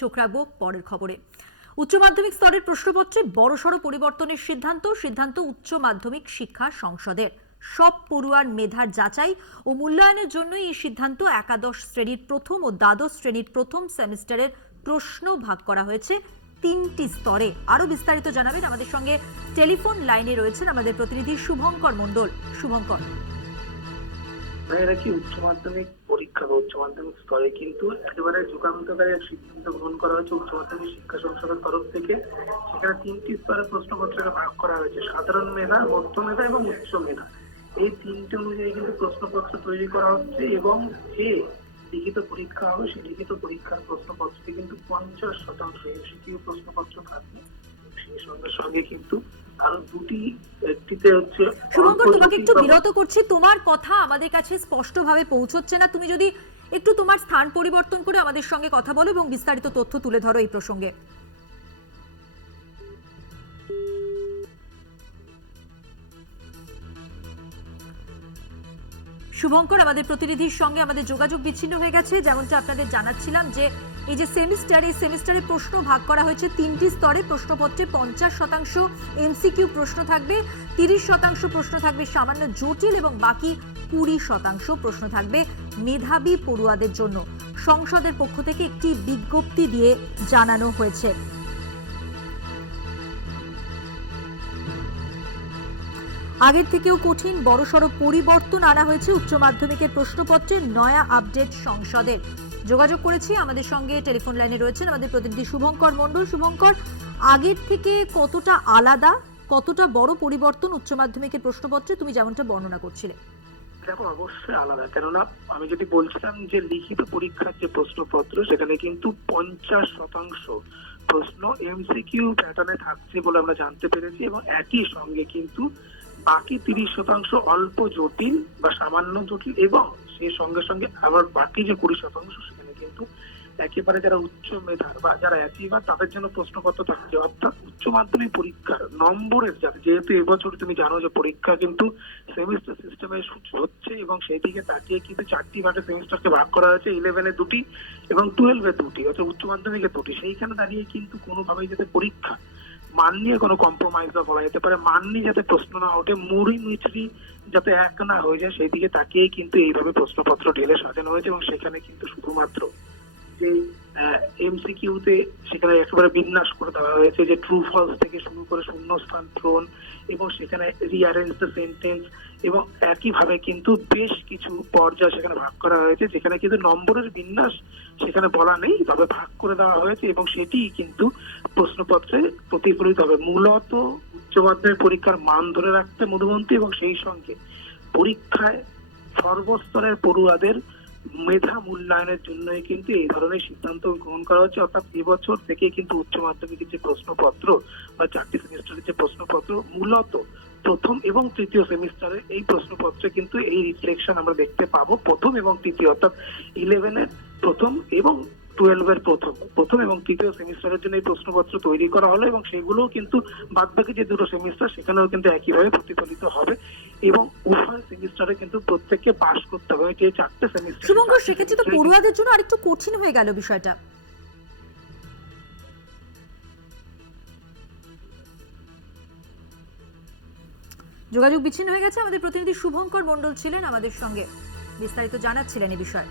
চোখ রাখবো পরের খবরে। উচ্চ মাধ্যমিক স্তরের প্রশ্নপত্রে বড়সড় পরিবর্তনের সিদ্ধান্ত উচ্চ মাধ্যমিক শিক্ষা সংসদের। সব পড়ুয়ার মেধার যাচাই ও মূল্যায়নের জন্য এই সিদ্ধান্ত। একাদশ শ্রেণীর প্রথম ও দ্বাদশ শ্রেণীর প্রথম সেমিস্টারের প্রশ্ন ভাগ করা হয়েছে তিনটি স্তরে। আরো বিস্তারিত জানাবেন, আমাদের সঙ্গে টেলিফোন লাইনে রয়েছেন আমাদের প্রতিনিধি শুভঙ্কর মণ্ডল। শুভঙ্কর, কি উচ্চ মাধ্যমিক পরীক্ষা বা উচ্চ মাধ্যমিক স্তরে কিন্তু একেবারে যুগান্তকারী এক সিদ্ধান্ত গ্রহণ করা হয়েছে উচ্চ মাধ্যমিক শিক্ষা সংসদের তরফ থেকে। সেখানে তিনটি স্তরে প্রশ্নপত্রকে ভাগ করা হয়েছে: সাধারণ মেধা, মধ্য মেধা এবং উচ্চ মেধা। এই তিনটি অনুযায়ী কিন্তু প্রশ্নপত্র তৈরি করা হচ্ছে এবং যে লিখিত পরীক্ষা হবে সেই লিখিত পরীক্ষার প্রশ্নপত্রে কিন্তু 50% এমসিকিউ প্রশ্নপত্র থাকবে। সেই সঙ্গে সঙ্গে কিন্তু আরো দুটি একটিতে হচ্ছে। শুভঙ্কর, তোমাকে একটু বিরত করছি, তোমার কথা আমাদের কাছে স্পষ্টভাবে পৌঁছচ্ছে না। তুমি যদি একটু তোমার স্থান পরিবর্তন করে আমাদের সঙ্গে কথা বলো এবং বিস্তারিত তথ্য তুলে ধরো এই প্রসঙ্গে। শুভঙ্কর, আমাদের প্রতিনিধির সঙ্গে আমাদের যোগাযোগ বিচ্ছিন্ন হয়ে গেছে। যেমনটা আপনাদের জানাচ্ছিলাম যে এই যে সেমিস্টারে প্রশ্ন ভাগ করা হয়েছে তিনটি স্তরে। প্রশ্নপত্রে 50% এমসিকিউ প্রশ্ন থাকবে, 30% প্রশ্ন থাকবে সামান্য জটিল এবং বাকি 20% প্রশ্ন থাকবে মেধাবী পড়ুয়াদের জন্য। সংসদের পক্ষ থেকে একটি বিজ্ঞপ্তি দিয়ে জানানো হয়েছে। আগের থেকেও কঠিন বড়সড় পরিবর্তন আনা হয়েছে উচ্চ মাধ্যমিকের প্রশ্নপত্রের নয়া আপডেট সংসদের। যোগাযোগ করেছি, আমাদের সঙ্গে টেলিফোন লাইনে রয়েছেন আমাদের প্রতিনিধি শুভঙ্কর মণ্ডল। শুভঙ্কর, আগের থেকে কতটা আলাদা, কতটা বড় পরিবর্তন উচ্চ মাধ্যমিকের প্রশ্নপত্রে তুমি যেমনটা বর্ণনা করছিলে? দেখো, অবশ্যই আলাদা। কেননা আমি যদি বলছিলাম যে লিখিত পরীক্ষার যে প্রশ্নপত্র সেখানে কিন্তু 50% প্রশ্ন এমসিকিউ প্যাটার্নে থাকছে বলে আমরা জানতে পেরেছি এবং একই সঙ্গে কিন্তু বাকি 30% অল্প জটিল বা সামান্য জটিল এবং সেই সঙ্গে সঙ্গে আবার বাকি যে 20% সেখানে কিন্তু একেবারে যারা উচ্চ মেধার বা যারা অ্যাচিভার তাদের জন্য প্রশ্নপত্র থাকছে। অর্থাৎ উচ্চ মাধ্যমিক পরীক্ষার নম্বরের যেহেতু এবছর তুমি জানো যে পরীক্ষা কিন্তু সেমিস্টার সিস্টেমে হচ্ছে এবং সেই দিকে তাকিয়ে কিন্তু 4টি ভাগে সেমিস্টারকে ভাগ করা হয়েছে। 11-এ 2টি এবং 12-এ 2টি, অর্থাৎ উচ্চ মাধ্যমিকে 2টি। সেইখানে দাঁড়িয়ে কিন্তু কোনোভাবেই যাতে পরীক্ষা মান নিয়ে কোনো কম্প্রোমাইজ বা বলা যেতে পারে মান নিয়ে যাতে প্রশ্ন না ওঠে, মুড়ি মিছরি যাতে এক না হয়ে যায়, সেই দিকে তাকিয়ে কিন্তু এইভাবে প্রশ্নপত্র ঢেলে সাজানো হয়েছে। এবং সেখানে কিন্তু শুধুমাত্র যে এমসিকিউতে সেখানে একেবারে বিন্যাস করে দেওয়া হয়েছে যে ট্রু ফলস থেকে শুরু করে শূন্যস্থান পূরণ এবং সেখানে রিঅ্যারেঞ্জ দ্য সেন্টেন্স এবং একইভাবে কিন্তু বেশ কিছু পর্যায়ে সেখানে ভাগ করা হয়েছে, যেখানে কিন্তু নম্বরের বিন্যাস সেখানে বলা নেই, তবে ভাগ করে দেওয়া হয়েছে এবং সেটি কিন্তু প্রশ্নপত্রে প্রতিফলিত হবে। মূলত উচ্চ মাধ্যমিক পরীক্ষার মান ধরে রাখতে মধুমন্তী এবং সেই সঙ্গে পরীক্ষায় সর্বস্তরের পড়ুয়াদের মেধা মূল্যায়নের জন্যই কিন্তু এই ধরনের সিদ্ধান্ত গ্রহণ করা হচ্ছে। অর্থাৎ এবছর থেকে কিন্তু উচ্চ মাধ্যমিকের যে প্রশ্নপত্র বা 4টি সেমিস্টারের যে প্রশ্নপত্র মূলত প্রথম এবং তৃতীয় সেমিস্টারে এই প্রশ্নপত্রে কিন্তু এই রিফ্লেকশন আমরা দেখতে পাবো। প্রথম এবং তৃতীয়, অর্থাৎ 11-এর প্রথম এবং 12-এর প্রথম এবং তৃতীয় সেমিস্টারের জন্য এই প্রশ্নপত্র তৈরি করা হলো এবং সেগুলো কিন্তু বাদবাকি যে দুটো সেমিস্টার সেখানেও কিন্তু একইভাবে প্রতিফলিত হবে এবং উভয় সেমিস্টারে কিন্তু প্রত্যেককে পাস করতে হবে। এই 4টে সেমিস্টার। শুভঙ্কর, সেক্ষেত্রে তো পড়ুয়াদের জন্য আরেকটু কঠিন হয়ে গেল বিষয়টা। যোগাযোগ বিচ্ছিন্ন হয়ে গেছে। আমাদের প্রতিনিধি শুভঙ্কর মণ্ডল ছিলেন আমাদের সঙ্গে, বিস্তারিত জানাচ্ছিলেন এই বিষয়ে।